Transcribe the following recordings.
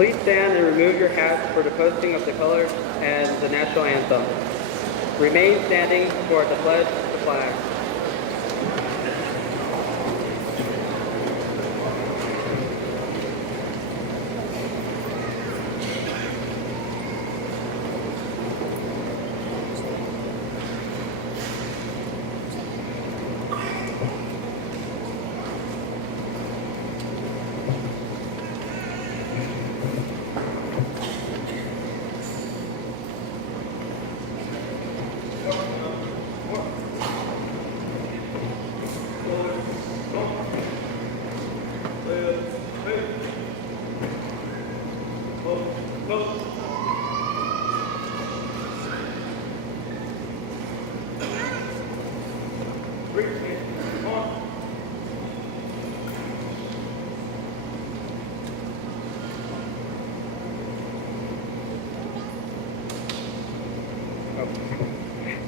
Please stand and remove your hats for the posting of the colors and the national anthem. Remain standing for the pledge of the flag.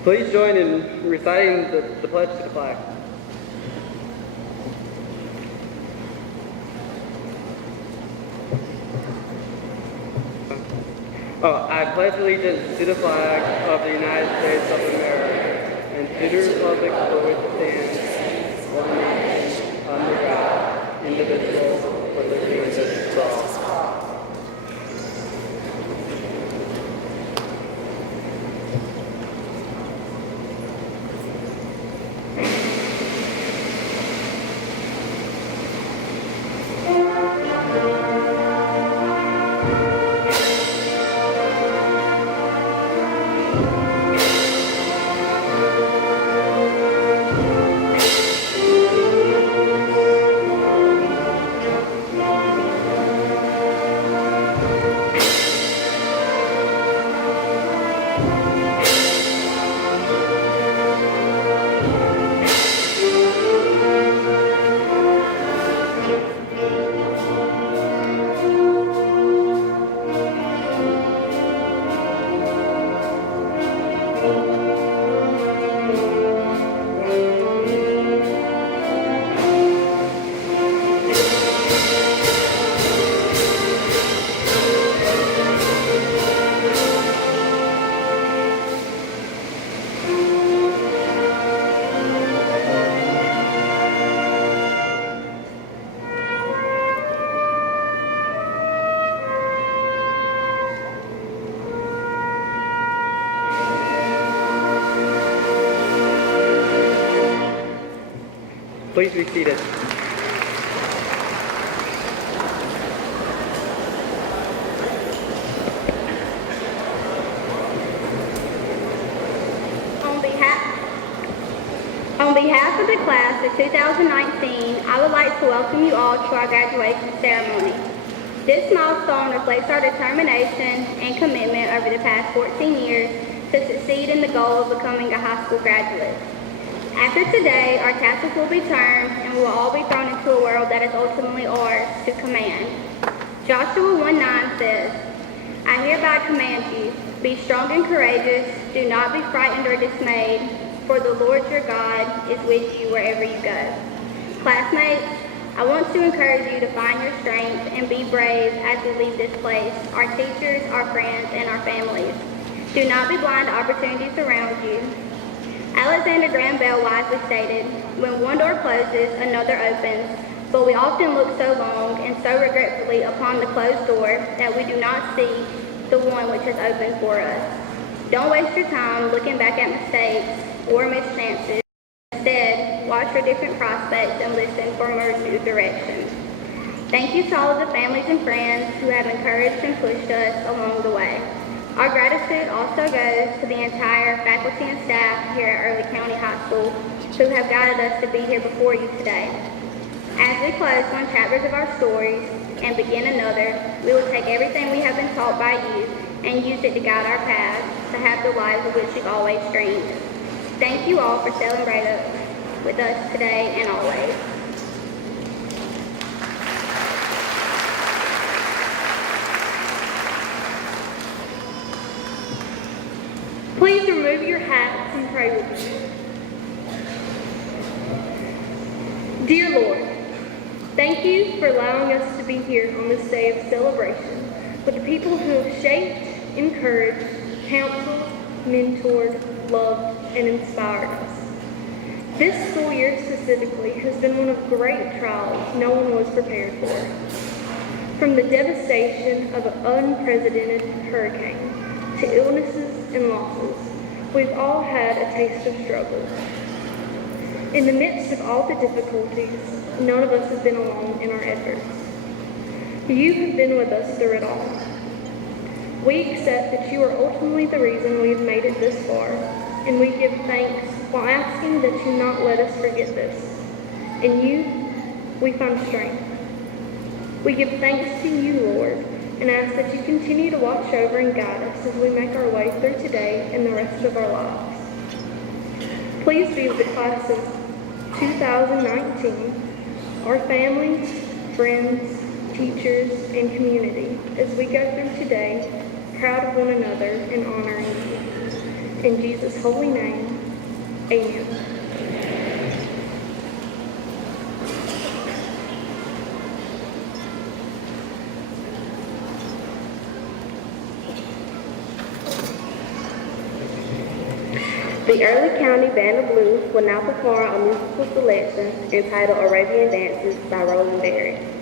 Please join in reciting the pledge to the flag. I pledge allegiance to the flag of the United States of America and to the republic for which it stands, one nation, under God, indivisible, with liberty and justice for all. Please be seated. On behalf of the class of 2019, I would like to welcome you all to our graduation ceremony. This milestone reflects our determination and commitment over the past 14 years to succeed in the goal of becoming a high school graduate. After today, our tassels will be turned and we will all be thrown into a world that is ultimately ours to command. Joshua 1:9 says, I hereby command you, be strong and courageous, do not be frightened or dismayed, for the Lord your God is with you wherever you go. Classmates, I want to encourage you to find your strength and be brave as we leave this place, our teachers, our friends, and our families. Do not be blind to opportunities around you. Alexander Graham Bell wisely stated, when one door closes, another opens, but we often look so long and so regretfully upon the closed door that we do not see the one which has opened for us. Don't waste your time looking back at mistakes or missed chances. Instead, watch for different prospects and listen for emerging directions. Thank you to all of the families and friends who have encouraged and pushed us along the way. Our gratitude also goes to the entire faculty and staff here at Early County High School who have guided us to be here before you today. As we close one chapter of our stories and begin another, we will take everything we have been taught by you and use it to guide our paths to have the lives of which we've always dreamed. Thank you all for celebrating with us today and always. Please remove your hats and pray with me. Dear Lord, thank you for allowing us to be here on this day of celebration with the people who have shaped, encouraged, counseled, mentored, loved, and inspired us. This school year specifically has been one of great trials no one was prepared for. From the devastation of an unprecedented hurricane to illnesses and losses, we've all had a taste of struggle. In the midst of all the difficulties, none of us have been alone in our efforts. You have been with us through it all. We accept that you are ultimately the reason we've made it this far, and we give thanks while asking that you not let us forget this. In you, we find strength. We give thanks to you, Lord, and ask that you continue to watch over and guide us as we make our way through today and the rest of our lives. Please be with the class of 2019, our families, friends, teachers, and community as we go through today, proud of one another and honoring you. In Jesus' holy name, amen. The Early County Band of Blues will now perform a musical selection entitled Arabian Dances by Roland Berry.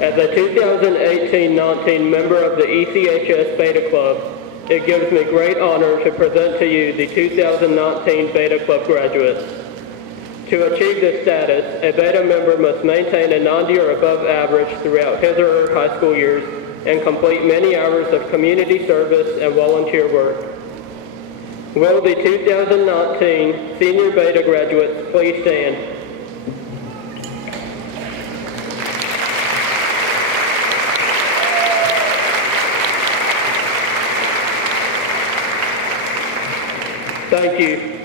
As a 2018-19 member of the ECHS Beta Club, it gives me great honor to present to you the 2019 Beta Club graduates. To achieve this status, a Beta member must maintain a 90 or above average throughout his or her high school years and complete many hours of community service and volunteer work. Will the 2019 Senior Beta graduates please stand? Thank you.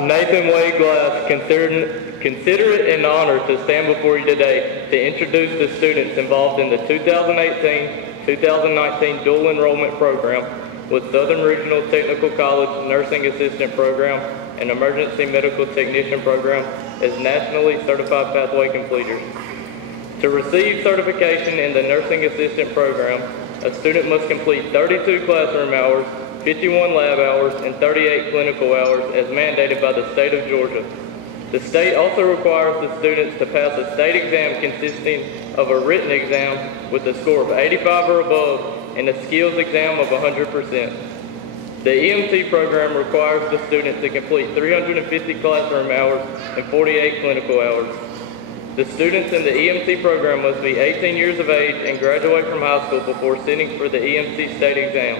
I, Nathan Wade Glass, consider it an honor to stand before you today to introduce the students involved in the 2018-2019 dual enrollment program with Southern Regional Technical College Nursing Assistant Program and Emergency Medical Technician Program as nationally certified pathway completers. To receive certification in the Nursing Assistant Program, a student must complete 32 classroom hours, 51 lab hours, and 38 clinical hours as mandated by the state of Georgia. The state also requires the students to pass a state exam consisting of a written exam with a score of 85 or above and a skills exam of 100%. The EMT program requires the student to complete 350 classroom hours and 48 clinical hours. The students in the EMT program must be 18 years of age and graduate from high school before sitting for the EMT state exam.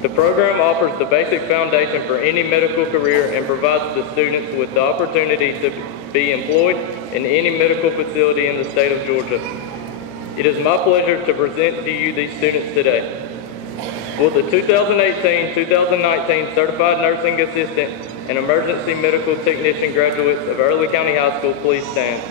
The program offers the basic foundation for any medical career and provides the students with the opportunity to be employed in any medical facility in the state of Georgia. It is my pleasure to present to you these students today. Will the 2018-2019 Certified Nursing Assistant and Emergency Medical Technician graduates of Early County High School please stand?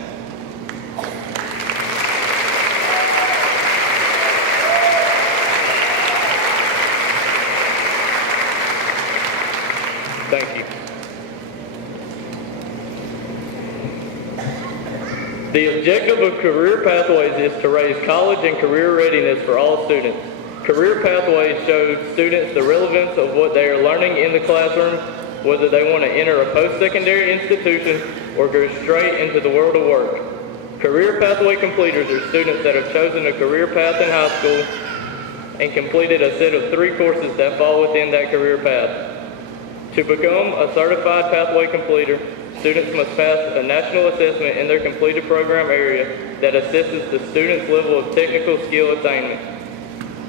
Thank you. The objective of Career Pathways is to raise college and career readiness for all students. Career Pathways show students the relevance of what they are learning in the classroom, whether they want to enter a post-secondary institution or go straight into the world of work. Career Pathway completers are students that have chosen a career path in high school and completed a set of 3 courses that fall within that career path. To become a certified pathway completer, students must pass a national assessment in their completed program area that assesses the student's level of technical skill attainment.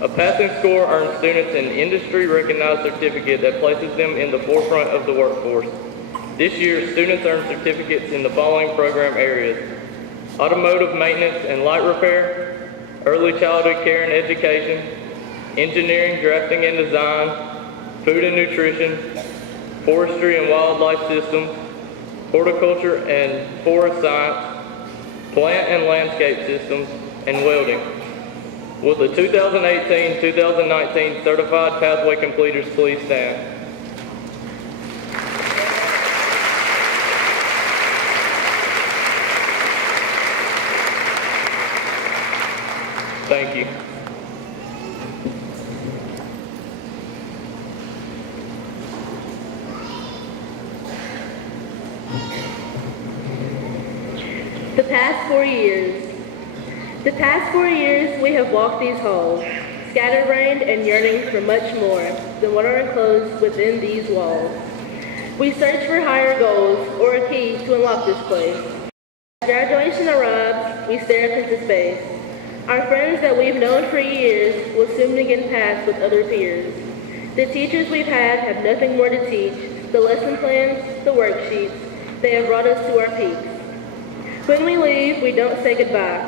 A passing score earns students an industry-recognized certificate that places them in the forefront of the workforce. This year, students earn certificates in the following program areas: automotive maintenance and light repair, early childhood care and education, engineering, drafting and design, food and nutrition, forestry and wildlife systems, horticulture and forest science, plant and landscape systems, and welding. Will the 2018-2019 Certified Pathway Completers please stand? Thank you. The past 4 years we have walked these halls, scatterbrained and yearning for much more than what are enclosed within these walls. We search for higher goals or a key to unlock this place. As graduation arrives, we stare up into space. Our friends that we've known for years will soon begin paths with other peers. The teachers we've had have nothing more to teach. The lesson plans, the worksheets, they have brought us to our peaks. When we leave, we don't say goodbye.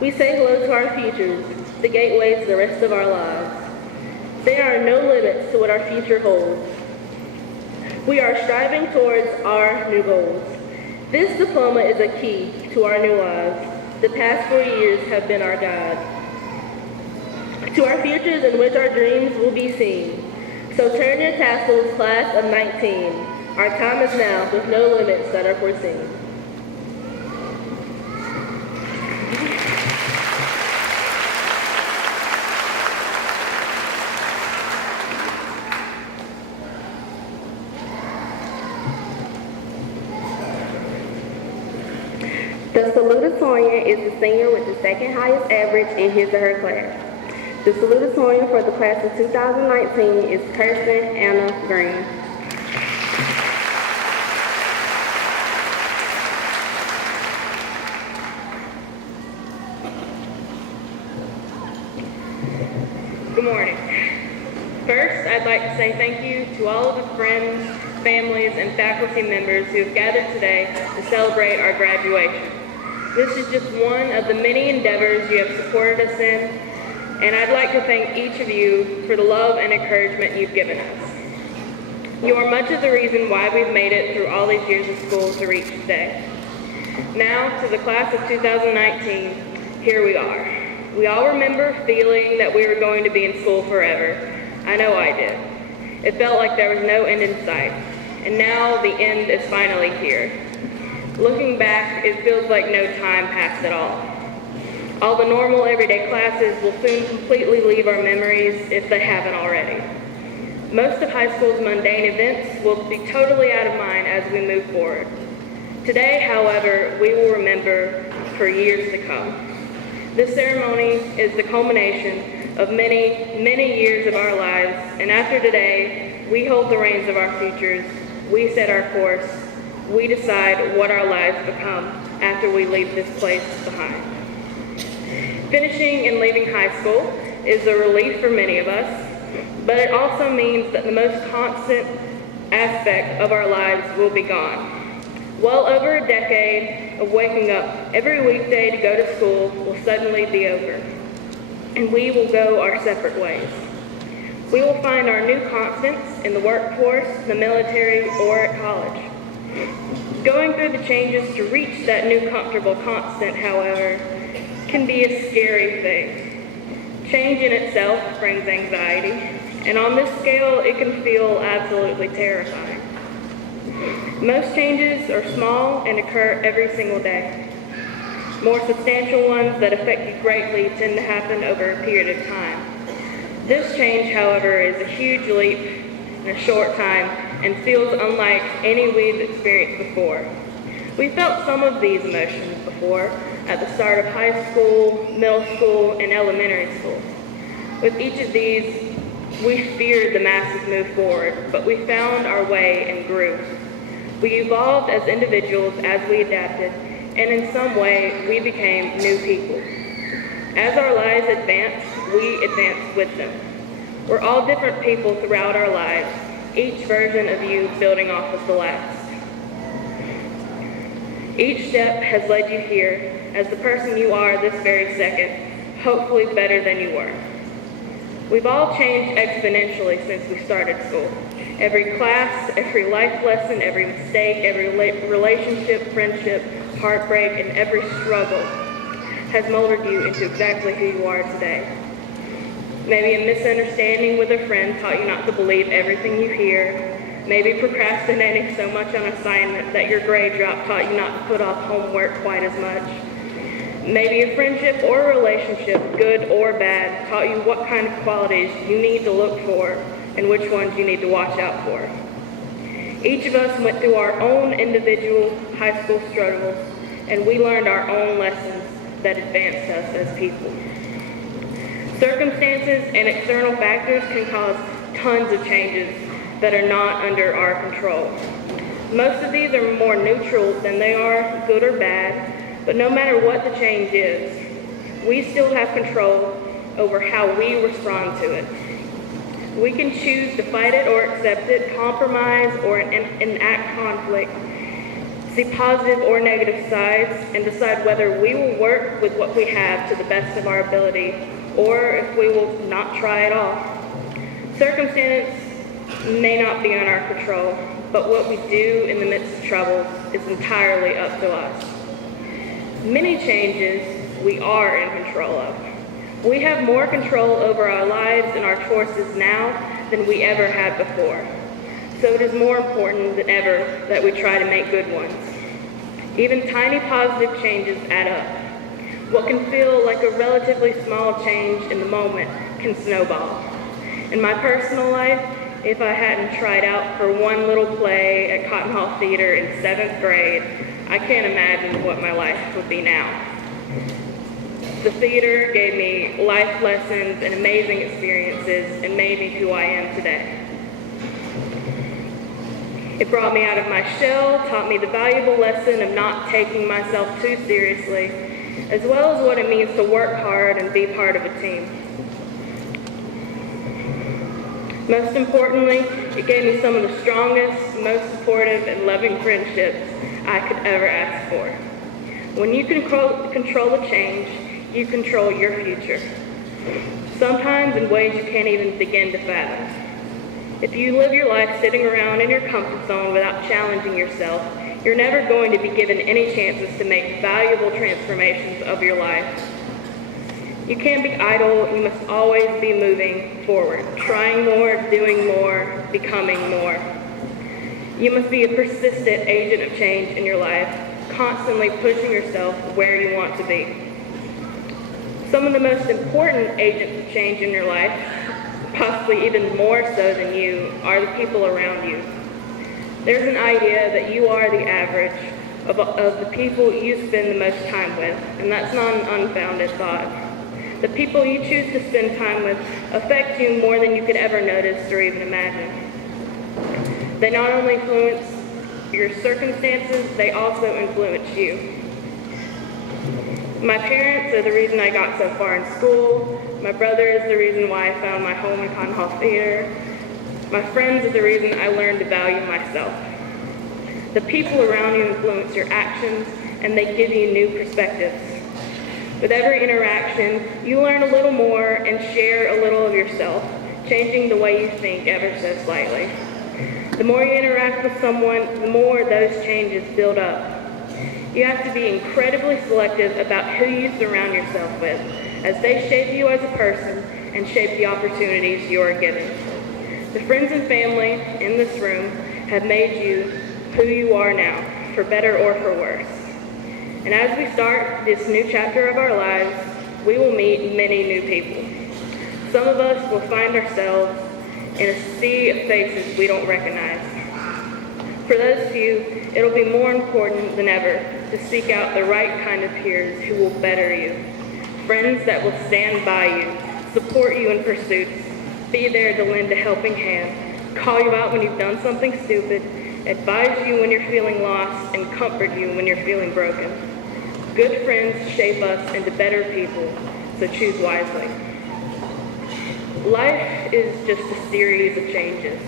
We say hello to our futures, the gateway to the rest of our lives. There are no limits to what our future holds. We are striving towards our new goals. This diploma is a key to our new lives. The past 4 years have been our guide to our futures in which our dreams will be seen. So turn your tassels, class of 19. Our time is now with no limits that are foreseen. The Salutatorian is the senior with the second highest average in his or her class. The Salutatorian for the class of 2019 is Kirsten Anna Green. Good morning. First, I'd like to say thank you to all of the friends, families, and faculty members who have gathered today to celebrate our graduation. This is just one of the many endeavors you have supported us in, and I'd like to thank each of you for the love and encouragement you've given us. You are much of the reason why we've made it through all these years of school to reach today. Now, to the class of 2019, here we are. We all remember feeling that we were going to be in school forever. I know I did. It felt like there was no end in sight. And now the end is finally here. Looking back, it feels like no time passed at all. All the normal everyday classes will soon completely leave our memories if they haven't already. Most of high school's mundane events will be totally out of mind as we move forward. Today, however, we will remember for years to come. This ceremony is the culmination of many, many years of our lives, and after today, we hold the reins of our futures, we set our course, we decide what our lives become after we leave this place behind. Finishing and leaving high school is a relief for many of us, but it also means that the most constant aspect of our lives will be gone. Well over a decade of waking up every weekday to go to school will suddenly be over, and we will go our separate ways. We will find our new constants in the workforce, the military, or at college. Going through the changes to reach that new comfortable constant, however, can be a scary thing. Change in itself brings anxiety, and on this scale, it can feel absolutely terrifying. Most changes are small and occur every single day. More substantial ones that affect you greatly tend to happen over a period of time. This change, however, is a huge leap in a short time and feels unlike any we've experienced before. We felt some of these emotions before at the start of high school, middle school, and elementary school. With each of these, we feared the massive move forward, but we found our way and grew. We evolved as individuals as we adapted, and in some way, we became new people. As our lives advanced, we advanced with them. We're all different people throughout our lives, each version of you building off of the last. Each step has led you here as the person you are this very second, hopefully better than you were. We've all changed exponentially since we started school. Every class, every life lesson, every mistake, every relationship, friendship, heartbreak, and every struggle has molded you into exactly who you are today. Maybe a misunderstanding with a friend taught you not to believe everything you hear. Maybe procrastinating so much on assignment that your grade drop taught you not to put off homework quite as much. Maybe a friendship or a relationship, good or bad, taught you what kind of qualities you need to look for and which ones you need to watch out for. Each of us went through our own individual high school struggles, and we learned our own lessons that advanced us as people. Circumstances and external factors can cause tons of changes that are not under our control. Most of these are more neutral than they are good or bad, but no matter what the change is, we still have control over how we respond to it. We can choose to fight it or accept it, compromise or enact conflict, see positive or negative sides, and decide whether we will work with what we have to the best of our ability or if we will not try at all. Circumstances may not be on our control, but what we do in the midst of trouble is entirely up to us. Many changes we are in control of. We have more control over our lives and our choices now than we ever had before. So it is more important than ever that we try to make good ones. Even tiny positive changes add up. What can feel like a relatively small change in the moment can snowball. In my personal life, if I hadn't tried out for one little play at Cotton Hall Theater in 7th grade, I can't imagine what my life would be now. The theater gave me life lessons and amazing experiences and made me who I am today. It brought me out of my shell, taught me the valuable lesson of not taking myself too seriously, as well as what it means to work hard and be part of a team. Most importantly, it gave me some of the strongest, most supportive, and loving friendships I could ever ask for. When you control a change, you control your future, sometimes in ways you can't even begin to fathom. If you live your life sitting around in your comfort zone without challenging yourself, you're never going to be given any chances to make valuable transformations of your life. You can't be idle, you must always be moving forward, trying more, doing more, becoming more. You must be a persistent agent of change in your life, constantly pushing yourself where you want to be. Some of the most important agents of change in your life, possibly even more so than you, are the people around you. There's an idea that you are the average of the people you spend the most time with, and that's not an unfounded thought. The people you choose to spend time with affect you more than you could ever notice or even imagine. They not only influence your circumstances, they also influence you. My parents are the reason I got so far in school. My brother is the reason why I found my home in Cotton Hall Theater. My friends are the reason I learned to value myself. The people around you influence your actions, and they give you new perspectives. With every interaction, you learn a little more and share a little of yourself, changing the way you think ever so slightly. The more you interact with someone, the more those changes build up. You have to be incredibly selective about who you surround yourself with, as they shape you as a person and shape the opportunities you are given. The friends and family in this room have made you who you are now, for better or for worse. And as we start this new chapter of our lives, we will meet many new people. Some of us will find ourselves in a sea of faces we don't recognize. For those few, it'll be more important than ever to seek out the right kind of peers who will better you. Friends that will stand by you, support you in pursuits, be there to lend a helping hand, call you out when you've done something stupid, advise you when you're feeling lost, and comfort you when you're feeling broken. Good friends shape us into better people, so choose wisely. Life is just a series of changes.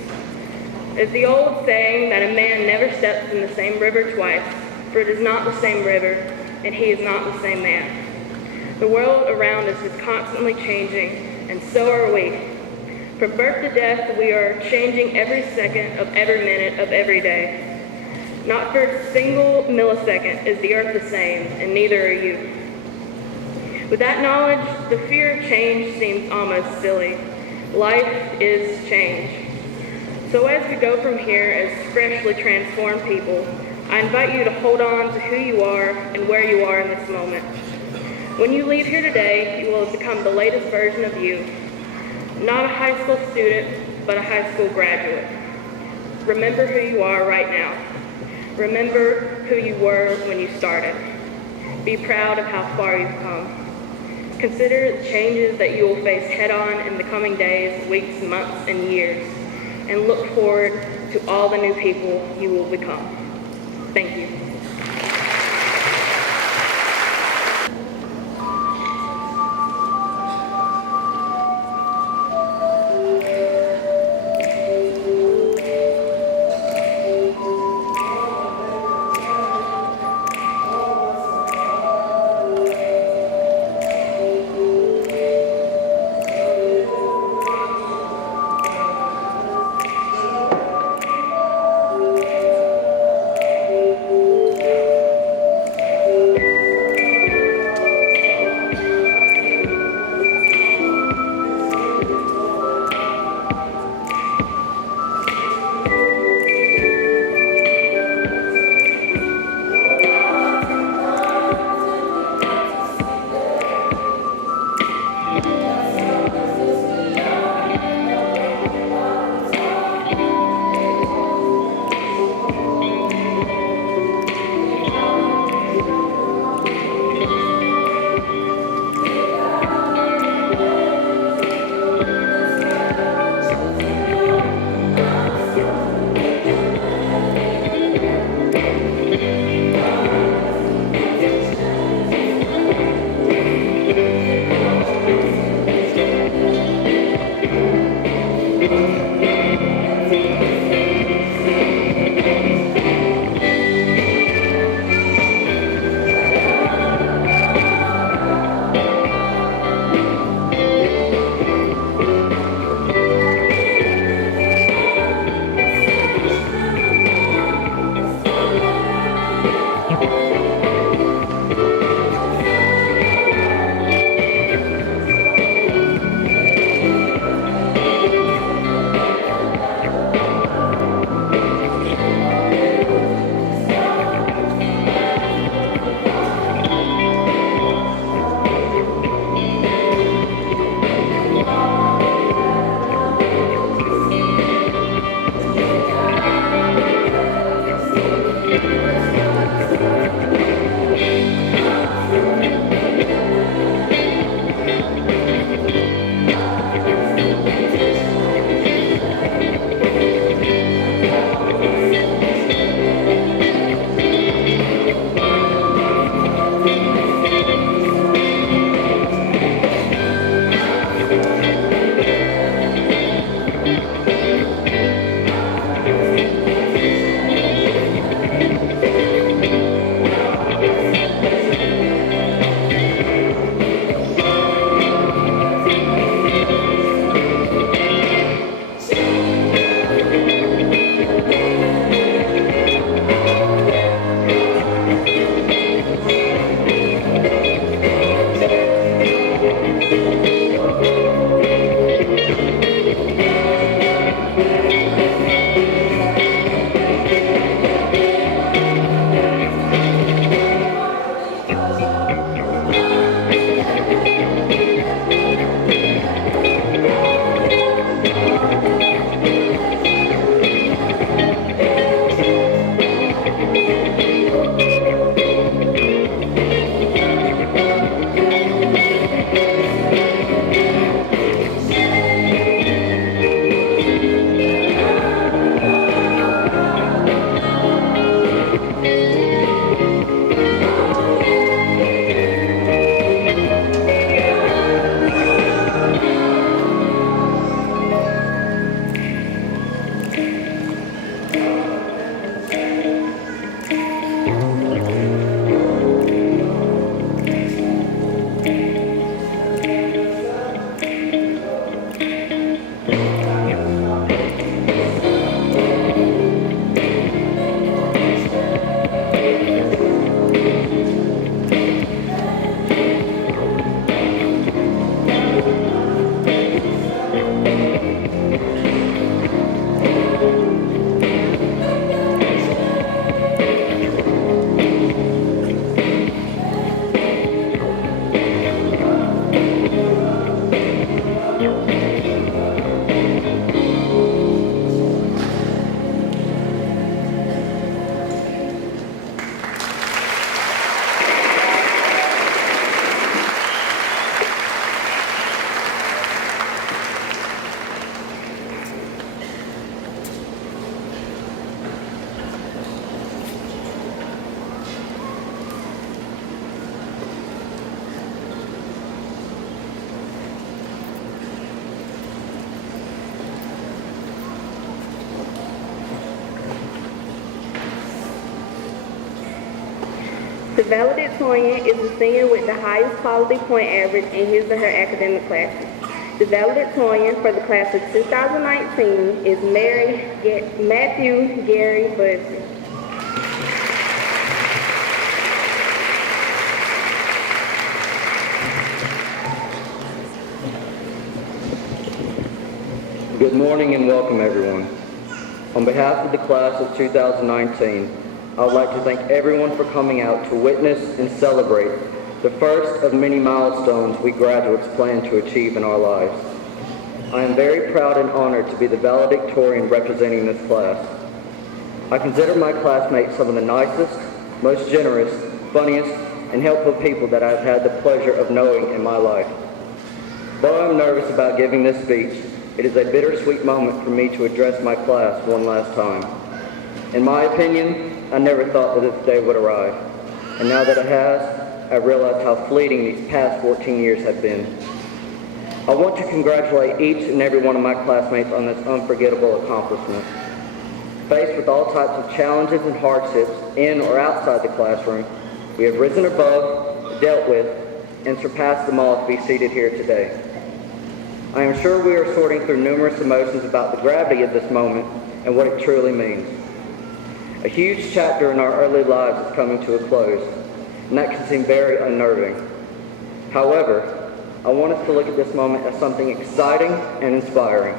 It's the old saying that a man never steps in the same river twice, for it is not the same river, and he is not the same man. The world around us is constantly changing, and so are we. From birth to death, we are changing every second of every minute of every day. Not for a single millisecond is the earth the same, and neither are you. With that knowledge, the fear of change seems almost silly. Life is change. So as we go from here as freshly transformed people, I invite you to hold on to who you are and where you are in this moment. When you leave here today, you will have become the latest version of you. Not a high school student, but a high school graduate. Remember who you are right now. Remember who you were when you started. Be proud of how far you've come. Consider the changes that you will face head-on in the coming days, weeks, months, and years, and look forward to all the new people you will become. Thank you. The valedictorian is the senior with the highest quality point average in his or her academic classes. The valedictorian for the class of 2019 is Matthew Gary Busby. Good morning and welcome everyone. On behalf of the class of 2019, I would like to thank everyone for coming out to witness and celebrate the first of many milestones we graduates plan to achieve in our lives. I am very proud and honored to be the valedictorian representing this class. I consider my classmates some of the nicest, most generous, funniest, and helpful people that I've had the pleasure of knowing in my life. Though I'm nervous about giving this speech, it is a bittersweet moment for me to address my class one last time. In my opinion, I never thought that this day would arrive. And now that it has, I realize how fleeting these past 14 years have been. I want to congratulate each and every one of my classmates on this unforgettable accomplishment. Faced with all types of challenges and hardships in or outside the classroom, we have risen above, dealt with, and surpassed them all to be seated here today. I am sure we are sorting through numerous emotions about the gravity of this moment and what it truly means. A huge chapter in our early lives is coming to a close, and that can seem very unnerving. However, I want us to look at this moment as something exciting and inspiring.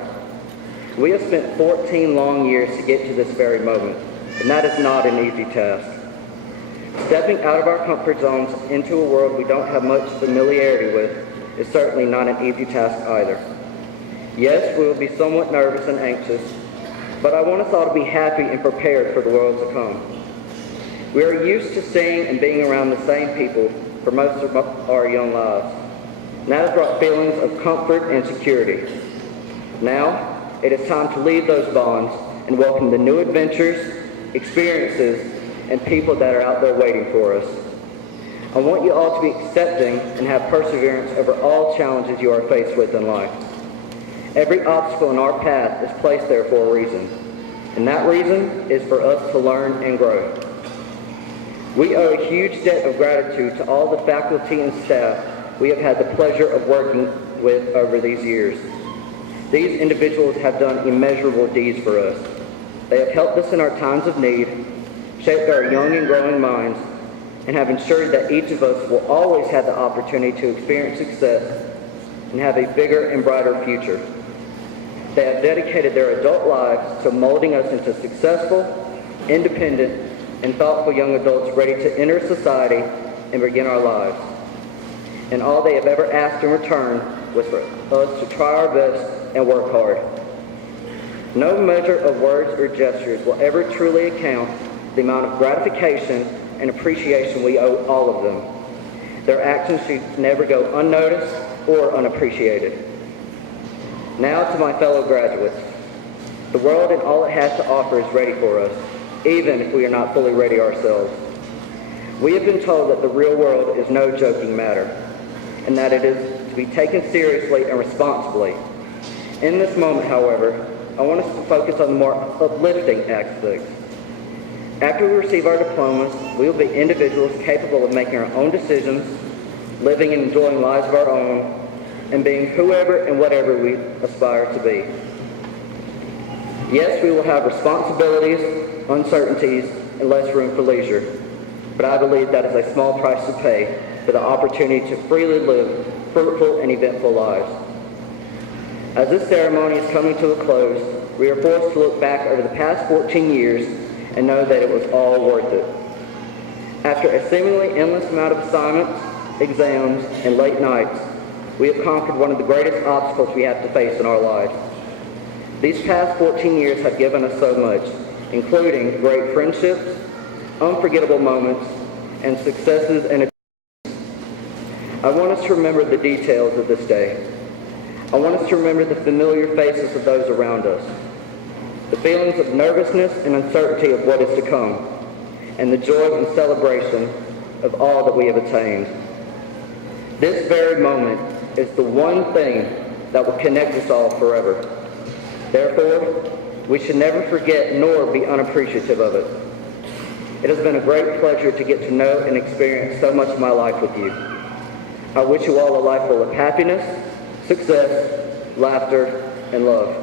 We have spent 14 long years to get to this very moment, and that is not an easy task. Stepping out of our comfort zones into a world we don't have much familiarity with is certainly not an easy task either. Yes, we will be somewhat nervous and anxious, but I want us all to be happy and prepared for the world to come. We are used to seeing and being around the same people for most of our young lives, and that has brought feelings of comfort and security. Now, it is time to leave those bonds and welcome the new adventures, experiences, and people that are out there waiting for us. I want you all to be accepting and have perseverance over all challenges you are faced with in life. Every obstacle in our path is placed there for a reason, and that reason is for us to learn and grow. We owe a huge debt of gratitude to all the faculty and staff we have had the pleasure of working with over these years. These individuals have done immeasurable deeds for us. They have helped us in our times of need, shaped our young and growing minds, and have ensured that each of us will always have the opportunity to experience success and have a bigger and brighter future. They have dedicated their adult lives to molding us into successful, independent, and thoughtful young adults ready to enter society and begin our lives. And all they have ever asked in return was for us to try our best and work hard. No measure of words or gestures will ever truly account for the amount of gratification and appreciation we owe all of them. Their actions should never go unnoticed or unappreciated. Now to my fellow graduates. The world and all it has to offer is ready for us, even if we are not fully ready ourselves. We have been told that the real world is no joking matter, and that it is to be taken seriously and responsibly. In this moment, however, I want us to focus on the more uplifting aspects. After we receive our diplomas, we will be individuals capable of making our own decisions, living and enjoying lives of our own, and being whoever and whatever we aspire to be. Yes, we will have responsibilities, uncertainties, and less room for leisure, but I believe that is a small price to pay for the opportunity to freely live fruitful and eventful lives. As this ceremony is coming to a close, we are forced to look back over the past 14 years and know that it was all worth it. After a seemingly endless amount of assignments, exams, and late nights, we have conquered one of the greatest obstacles we have to face in our lives. These past 14 years have given us so much, including great friendships, unforgettable moments, and successes and achievements. I want us to remember the details of this day. I want us to remember the familiar faces of those around us, the feelings of nervousness and uncertainty of what is to come, and the joy and celebration of all that we have attained. This very moment is the one thing that will connect us all forever. Therefore, we should never forget nor be unappreciative of it. It has been a great pleasure to get to know and experience so much of my life with you. I wish you all a life full of happiness, success, laughter, and love.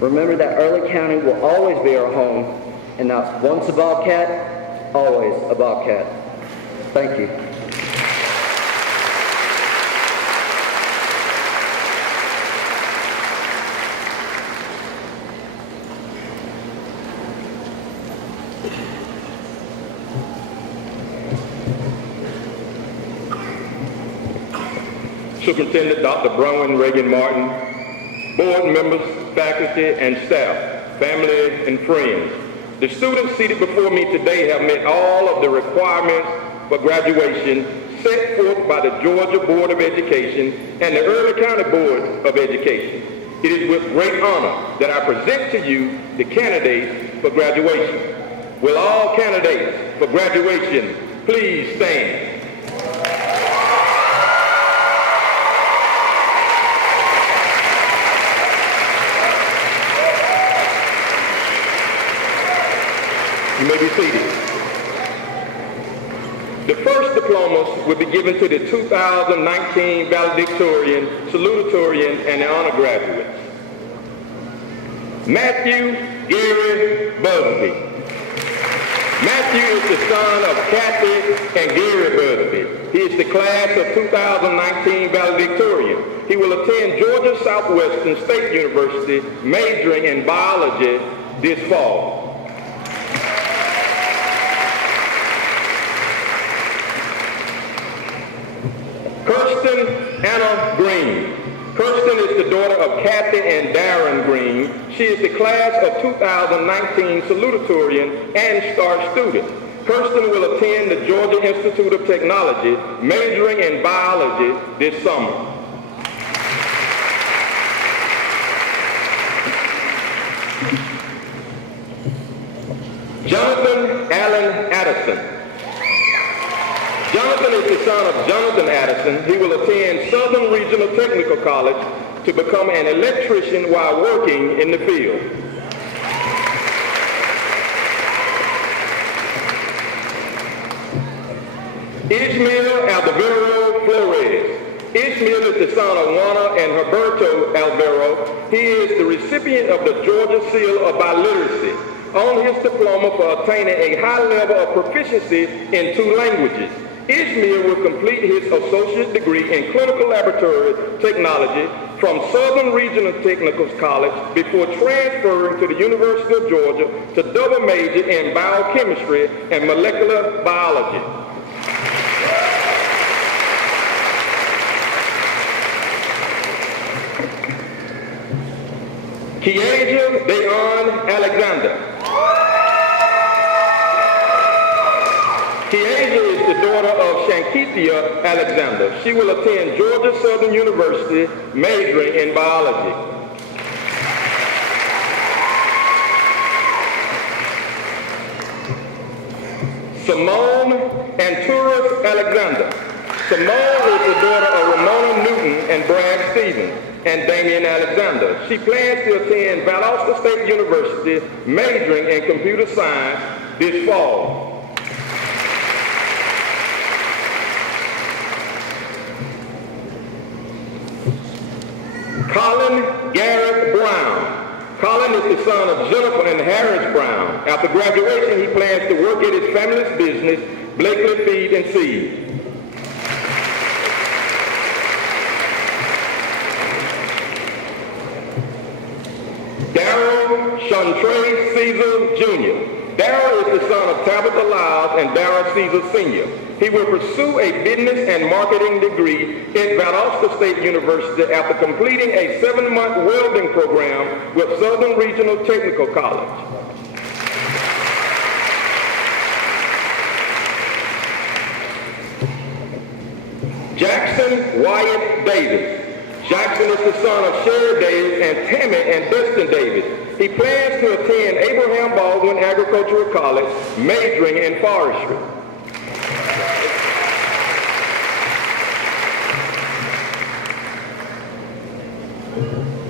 Remember that Early County will always be our home, and that once a Bobcat, always a Bobcat. Thank you. Superintendent Dr. Bronwyn Reagan Martin, board members, faculty, and staff, family, and friends. The students seated before me today have met all of the requirements for graduation set forth by the Georgia Board of Education and the Early County Board of Education. It is with great honor that I present to you the candidates for graduation. Will all candidates for graduation please stand? You may be seated. The first diplomas will be given to the 2019 Valedictorian, Salutatorian, and the honor graduates. Matthew Gary Busby. Matthew is the son of Kathy and Gary Busby. He is the class of 2019 Valedictorian. He will attend Georgia Southwestern State University, majoring in biology this fall. Kirsten Anna Green. Kirsten is the daughter of Kathy and Darren Green. She is the class of 2019 Salutatorian and STAR student. Kirsten will attend the Georgia Institute of Technology, majoring in biology this summer. Jonathan Allen Addison. Jonathan is the son of Jonathan Addison. He will attend Southern Regional Technical College to become an electrician while working in the field. Ishmael Alvaro Flores. Ishmael is the son of Juana and Roberto Alvaro. He is the recipient of the Georgia Seal of Biliteracy on his diploma for attaining a high level of proficiency in 2 languages. Ishmael will complete his associate degree in clinical laboratory technology from Southern Regional Technical College before transferring to the University of Georgia to double major in biochemistry and molecular biology. Kiasia Dayon Alexander. Kiasia is the daughter of Shankithia Alexander. She will attend Georgia Southern University, majoring in biology. Simone Anturis Alexander. Simone is the daughter of Ramona Newton and Brad Stevens and Damian Alexander. She plans to attend Valdosta State University, majoring in computer science this fall. Colin Garrett Brown. Colin is the son of Jennifer and Harris Brown. After graduation, he plans to work at his family's business, Blakely Feed and Seed. Darryl Chantre Caesar Jr. Darryl is the son of Tabitha Lyles and Darryl Caesar Sr. He will pursue a business and marketing degree at Valdosta State University after completing a 7-month welding program with Southern Regional Technical College. Jackson Wyatt Davis. Jackson is the son of Sherry Davis and Tammy and Dustin Davis. He plans to attend Abraham Baldwin Agricultural College, majoring in forestry.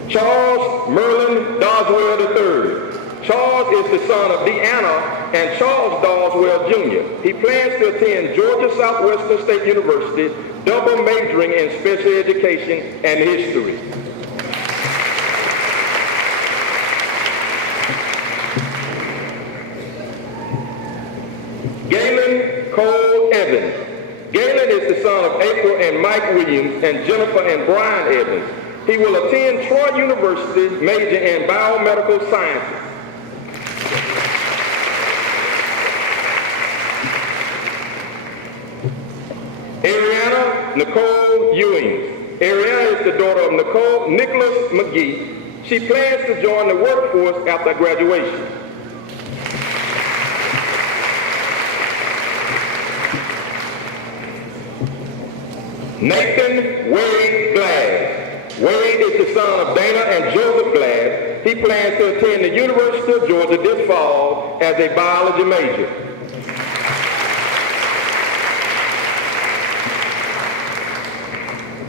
Charles Merlin Doswell III. Charles is the son of Deanna and Charles Dawswell Jr. He plans to attend Georgia Southwestern State University, double majoring in special education and history. Galen Cole Evans. Galen is the son of April and Mike Williams and Jennifer and Brian Evans. He will attend Troy University, major in biomedical sciences. Ariana Nicole Ewings. Ariana is the daughter of Nicholas McGee. She plans to join the workforce after graduation. Nathan Wade Glad. Wade is the son of Dana and Joseph Glad. He plans to attend the University of Georgia this fall as a biology major.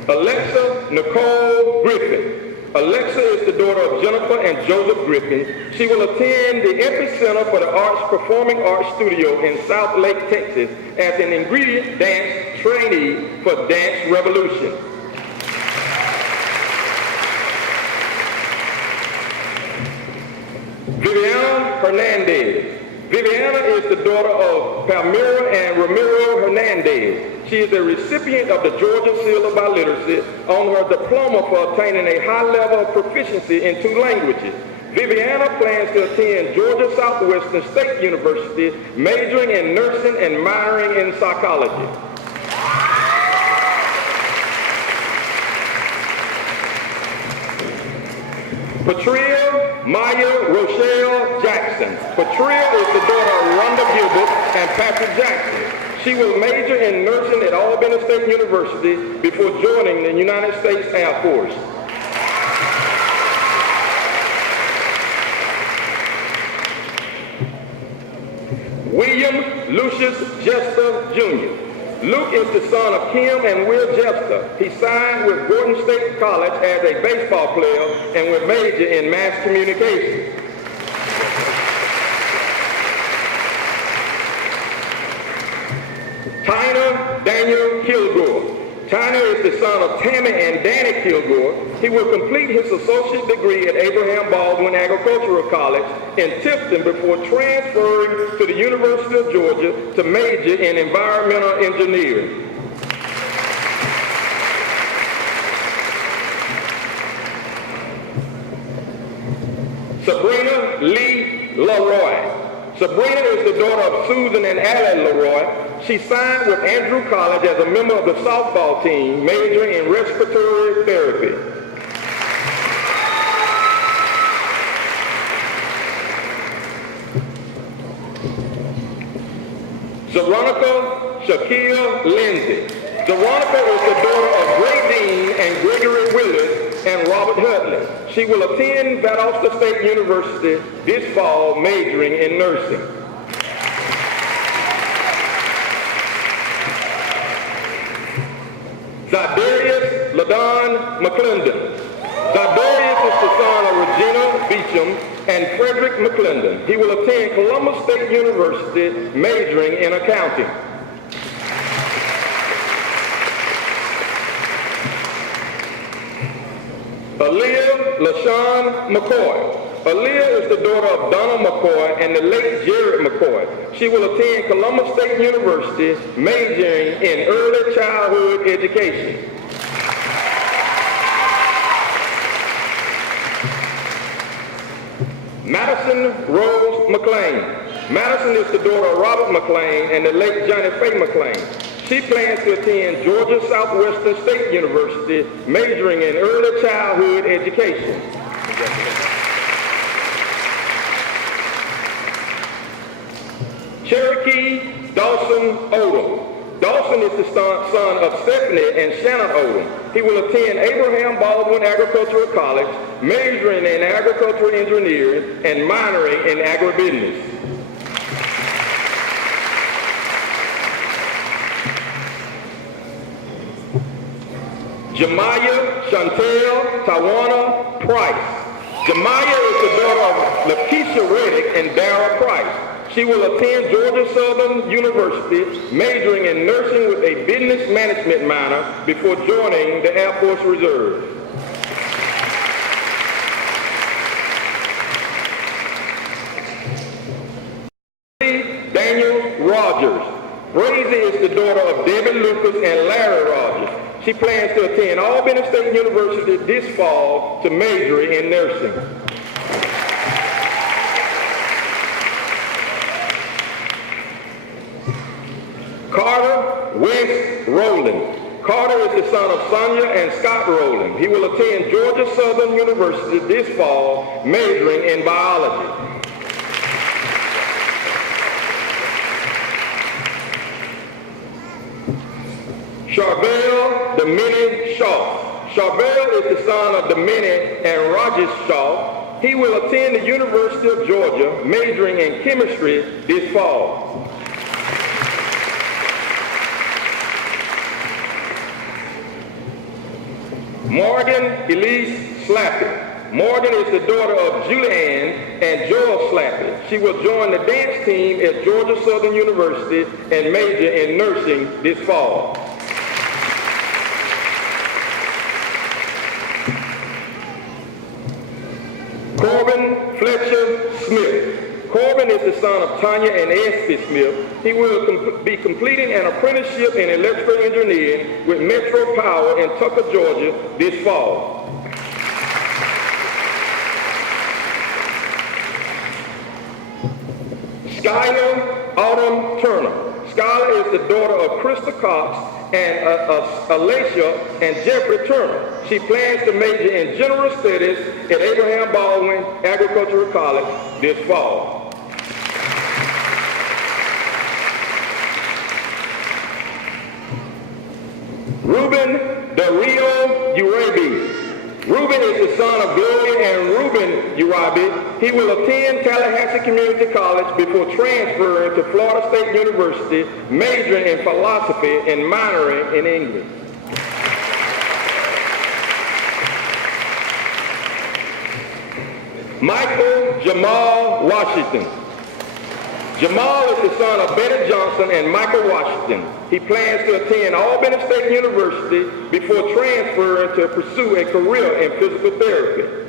Alexa Nicole Griffin. Alexa is the daughter of Jennifer and Joseph Griffin. She will attend the Epicenter for the Arts Performing Arts Studio in South Lake, Texas as an ingredient dance trainee for Dance Revolution. Viviana Hernandez. Viviana is the daughter of Palmira and Ramiro Hernandez. She is a recipient of the Georgia Seal of Literacy on her diploma for attaining a high level of proficiency in 2 languages. Viviana plans to attend Georgia Southwestern State University, majoring in nursing and minoring in psychology. Patria Maya Rochelle Jackson. Patria is the daughter of Rhonda Gilbert and Patrick Jackson. She will major in nursing at Albany State University before joining the United States Air Force. William Lucius Jester Jr. Luke is the son of Kim and Will Jester. He signed with Gordon State College as a baseball player and will major in mass communication. Tyner Daniel Kilgore. Tyner is the son of Tammy and Danny Kilgore. He will complete his associate degree at Abraham Baldwin Agricultural College in Tifton before transferring to the University of Georgia to major in environmental engineering. Sabrina Lee Leroy. Sabrina is the daughter of Susan and Allie Leroy. She signed with Andrew College as a member of the softball team, majoring in respiratory therapy. Zeronica Shaquille Lindsay. Zeronica is the daughter of Gray Dean and Gregory Willis and Robert Hudley. She will attend Valdosta State University this fall, majoring in nursing. Zydarius Ladon McClendon. Zydarius is the son of Regina Beecham and Frederick McClendon. He will attend Columbus State University, majoring in accounting. Aaliyah LaShawn McCoy. Aaliyah is the daughter of Donald McCoy and the late Jared McCoy. She will attend Columbus State University, majoring in early childhood education. Madison Rose McLean. Madison is the daughter of Robert McLean and the late Johnny Faye McLean. She plans to attend Georgia Southwestern State University, majoring in early childhood education. Cherokee Dawson Odom. Dawson is the son of Stephanie and Shannon Odom. He will attend Abraham Baldwin Agricultural College, majoring in agricultural engineering and minoring in agribusiness. Jemiah Chantel Tawana Price. Jamaya is the daughter of Lakeisha Reddick and Darrell Price. She will attend Georgia Southern University, majoring in nursing with a business management minor before joining the Air Force Reserve. Daniel Rogers. Brazy is the daughter of Debbie Lucas and Larry Rogers. She plans to attend Albany State University this fall to major in nursing. Carter West Rowland. Carter is the son of Sonia and Scott Rowland. He will attend Georgia Southern University this fall, majoring in biology. Charbel Dominic Shaw. Charbel is the son of Dominic and Rogers Shaw. He will attend the University of Georgia, majoring in chemistry this fall. Morgan Elise Slappy. Morgan is the daughter of Julianne and Joel Slappy. She will join the dance team at Georgia Southern University and major in nursing this fall. Corbin Fletcher Smith. Corbin is the son of Tanya and Espy Smith. He will be completing an apprenticeship in electrical engineering with Metro Power in Tucker, Georgia this fall. Skylar Autumn Turner. Skylar is the daughter of Krista Cox and Alacia and Jeffrey Turner. She plans to major in general studies at Abraham Baldwin Agricultural College this fall. Ruben Del Rio Urabi. Ruben is the son of Gloria and Ruben Urabi. He will attend Tallahassee Community College before transferring to Florida State University, majoring in philosophy and minoring in English. Michael Jamal Washington. Jamal is the son of Betty Johnson and Michael Washington. He plans to attend Albany State University before transferring to pursue a career in physical therapy.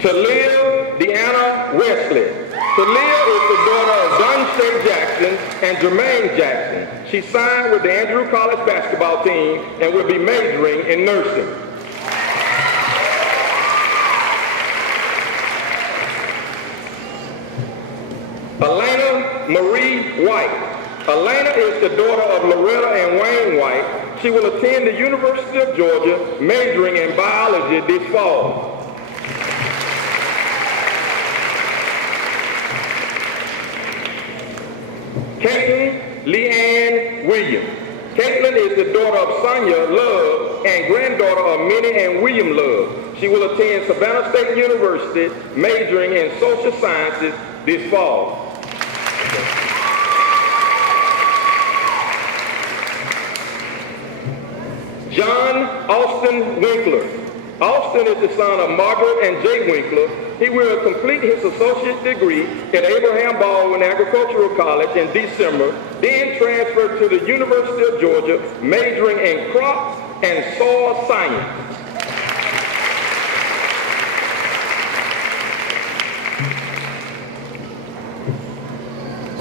Talia Deanna Wesley. Talia is the daughter of Dunshay Jackson and Jermaine Jackson. She signed with the Andrew College basketball team and will be majoring in nursing. Elena Marie White. Elena is the daughter of Loretta and Wayne White. She will attend the University of Georgia, majoring in biology this fall. Caitlin Leanne Williams. Caitlin is the daughter of Sonia Love and granddaughter of Minnie and William Love. She will attend Savannah State University, majoring in social sciences this fall. John Austin Winkler. Austin is the son of Margaret and Jay Winkler. He will complete his associate degree at Abraham Baldwin Agricultural College in December, then transfer to the University of Georgia, majoring in crop and soil science.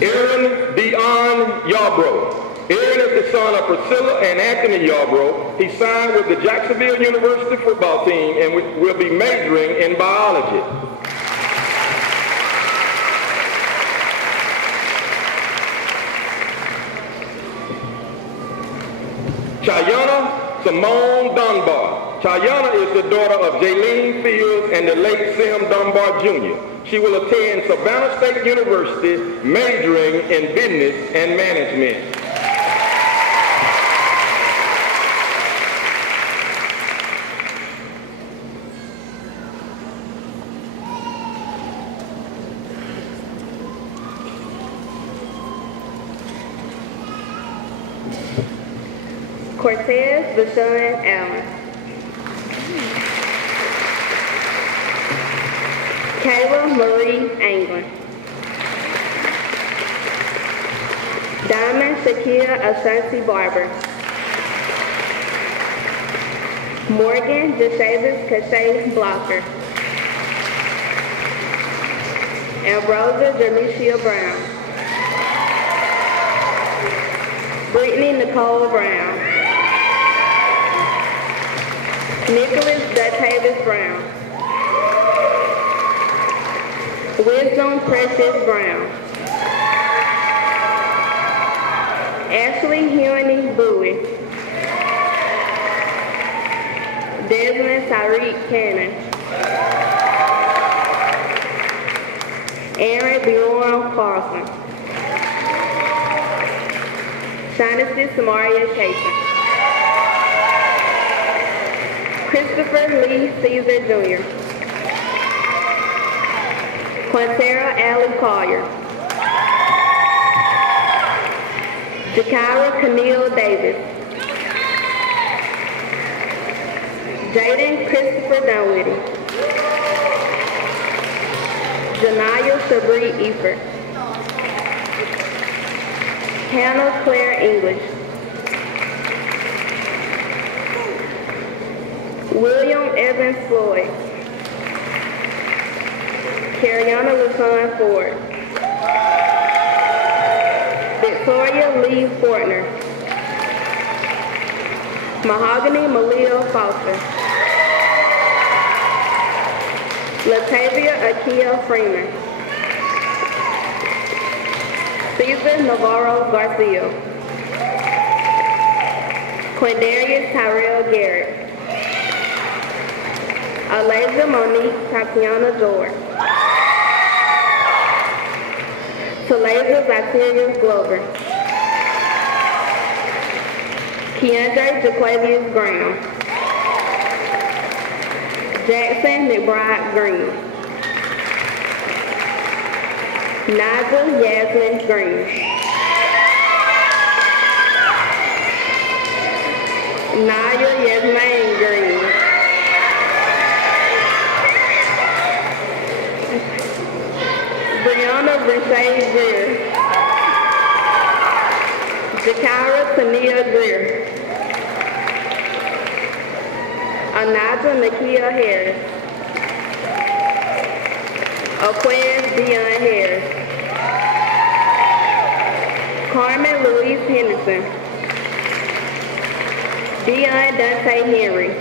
Aaron Dion Yarbrough. Aaron is the son of Priscilla and Anthony Yarbrough. He signed with the Jacksonville University football team and will be majoring in biology. Chayana Simone Dunbar. Chayana is the daughter of Jaylene Fields and the late Sim Dunbar Jr. She will attend Savannah State University, majoring in business and management. Cortez Bashan Allen. Kayla Marie Anglin. Diamond Shakia Ashanti Barber. Morgan Jashavis Kashay Blocker. Ambrosia Jermicia Brown. Brittany Nicole Brown. Nicholas Datavis Brown. Wisdom Precious Brown. Ashley Huey Bowie. Desmond Tyreek Cannon. Aaron Bjorn Carlson. Shaughnessy Samaria Casey. Christopher Lee Caesar Jr. Quintera Allen Collier. Jakira Camille Davis. Jaden Christopher Dunwoody. Janaya Shabri Efert. Hannah Claire English. William Evans Floyd. Cariana LaShawn Ford. Victoria Lee Fortner. Mahogany Malia Foster. Latavia Akia Freeman. Cesar Navarro Garcia. Quindarius Tyrell Garrett. Alasia Monique Tatiana George. Talasia Zacarias Glover. Keandre Jaquavius Graham. Jackson McBride Green. Nigel Yasmin Green. Naya Yasmin Green. Brianna Brissay Greer. Jakira Tania Greer. Anaja Nakia Harris. Aquarius Dion Harris. Carmen Louise Henderson. Dion Dante Henry.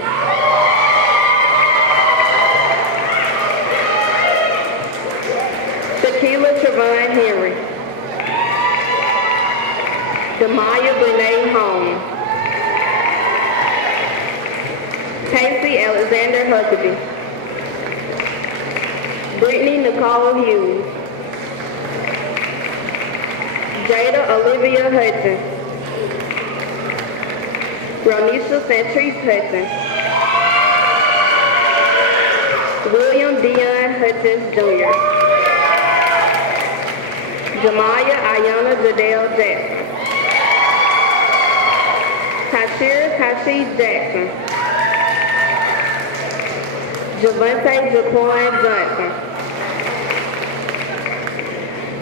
Shaquila Trevon Henry. Demaya Renee Holmes. Casey Alexander Huckabee. Brittany Nicole Hughes. Jada Olivia Hudson. Ronisha Santrice Hudson. William Dion Hutchins Jr. Jamaya Ayana Jadale Jackson. Tashira Tashi Jackson. Javante Jaquan Johnson.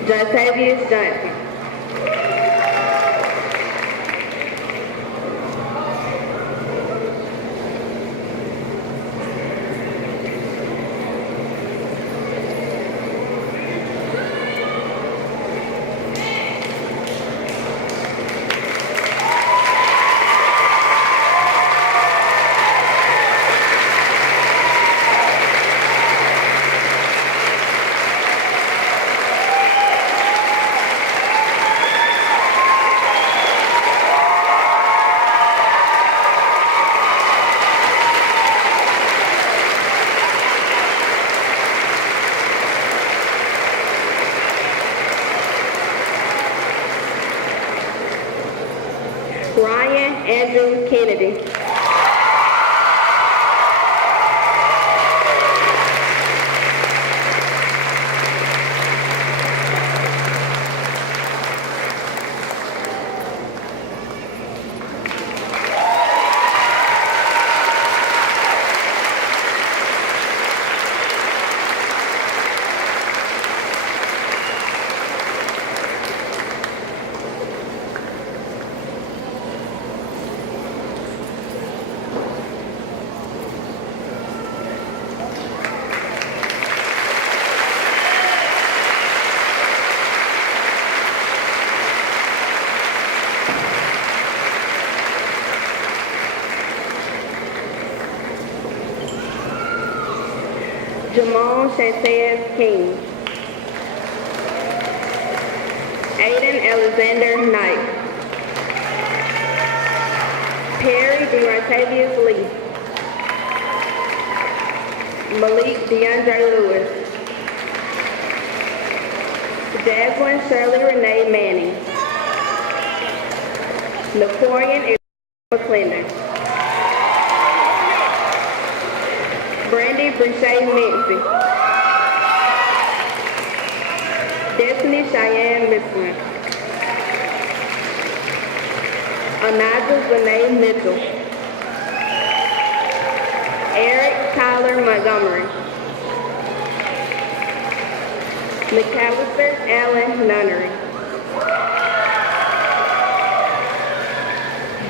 Jontavius Johnson. Ryan Andrew Kennedy. Jamal Shantez King. Aiden Alexander Knight. Perry DeRontavius Lee. Malik DeAndre Lewis. Jasmine Shirley Renee Manning. Naporian McClendon. Brandy Brichet Mincy. Destiny Cheyenne Mifflin. Anaja Renee Mitchell. Eric Tyler Montgomery. McAllister Allen Nunnery.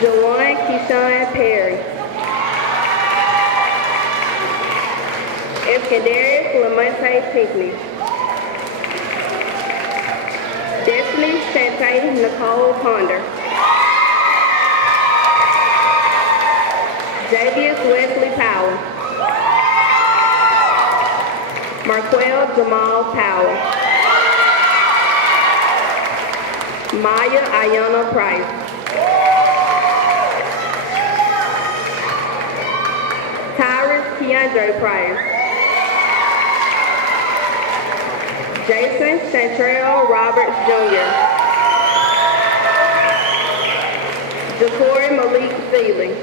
Jawan Keyshawn Perry. Escadarius Lamonte Pinckney. Destiny Santay Nicole Ponder. Javius Wesley Powell. Marquel Jamal Powell. Maya Ayana Price. Tyrus Keandre Price. Jason Chantrell Roberts Jr. Jacory Malik Seeley.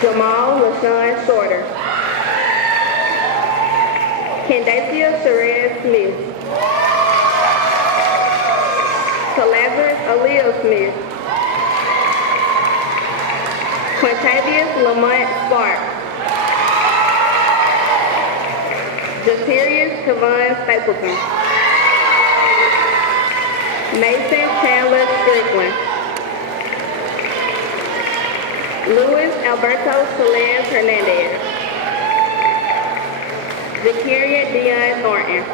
Jamal LaShawn Shorter. Candacia Sherez Smith. Calabris Aaliyah Smith. Quintavious Lamont Spark. Jatirius Kavon Stapleton. Mason Chandler Strickland. Luis Alberto Soler Hernandez. Zakiria Dion Thornton.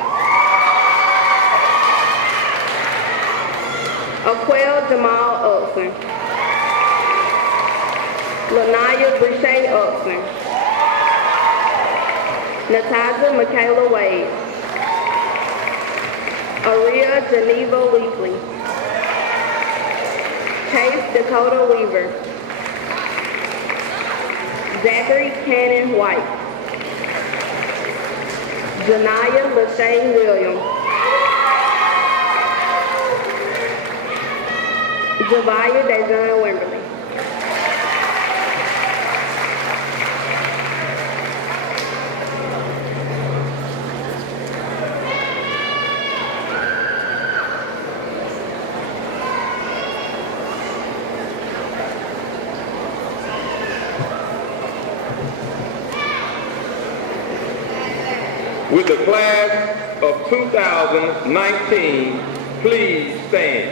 Aquel Jamal Upson. Lanaya Brichet Upson. Natasha Michaela Wade. Aria Geneva Weekly. Chase Dakota Weaver. Zachary Cannon White. Janaya Lachey Williams. Javaya Dejan Wimberly. With the class of 2019, please stand.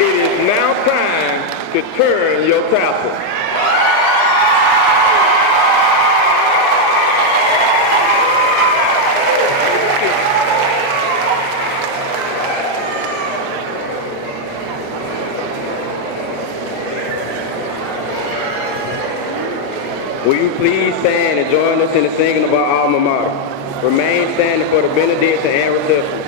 It is now time to turn your tassel. Will you please stand and join us in the singing of our alma mater? Remain standing for the benediction and reception.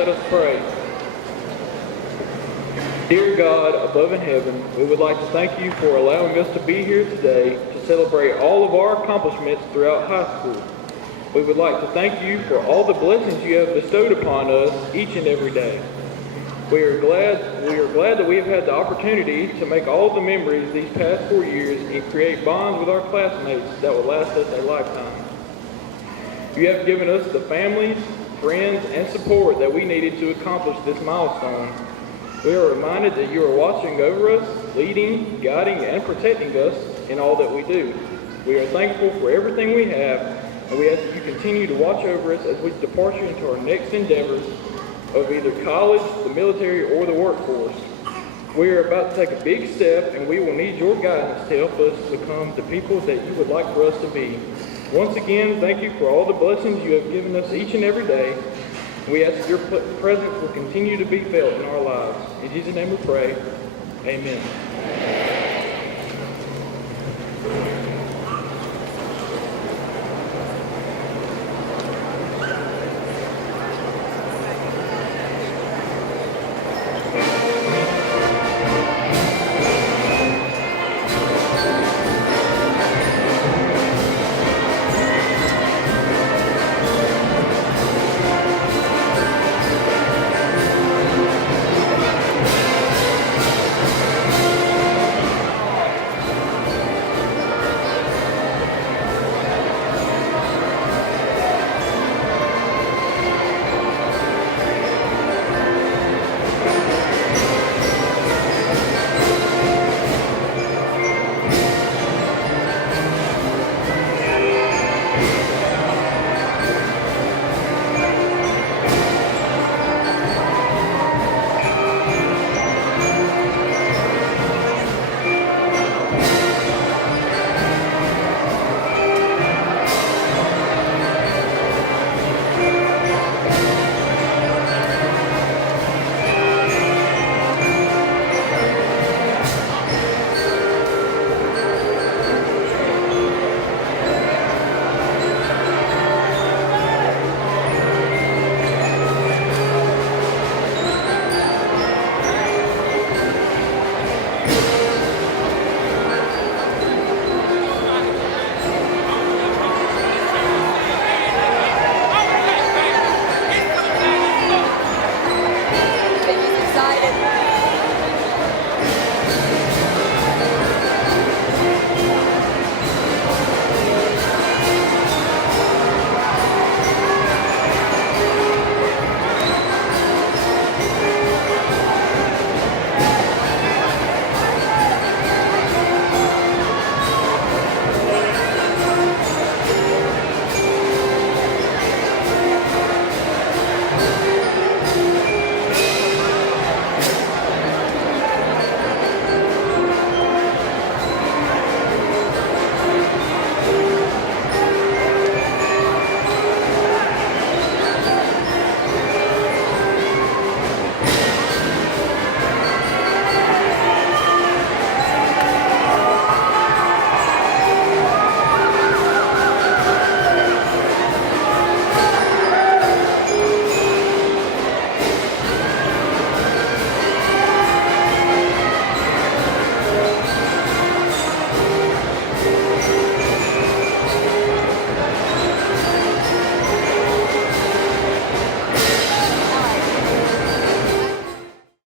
Let us pray. Dear God, above in heaven, we would like to thank you for allowing us to be here today to celebrate all of our accomplishments throughout high school. We would like to thank you for all the blessings you have bestowed upon us each and every day. We are glad that we have had the opportunity to make all the memories these past 4 years and create bonds with our classmates that will last us a lifetime. You have given us the families, friends, and support that we needed to accomplish this milestone. We are reminded that you are watching over us, leading, guiding, and protecting us in all that we do. We are thankful for everything we have, and we ask that you continue to watch over us as we depart into our next endeavors of either college, the military, or the workforce. We are about to take a big step, and we will need your guidance to help us become the people that you would like for us to be. Once again, thank you for all the blessings you have given us each and every day. We ask that your presence will continue to be felt in our lives. In Jesus' name we pray. Amen.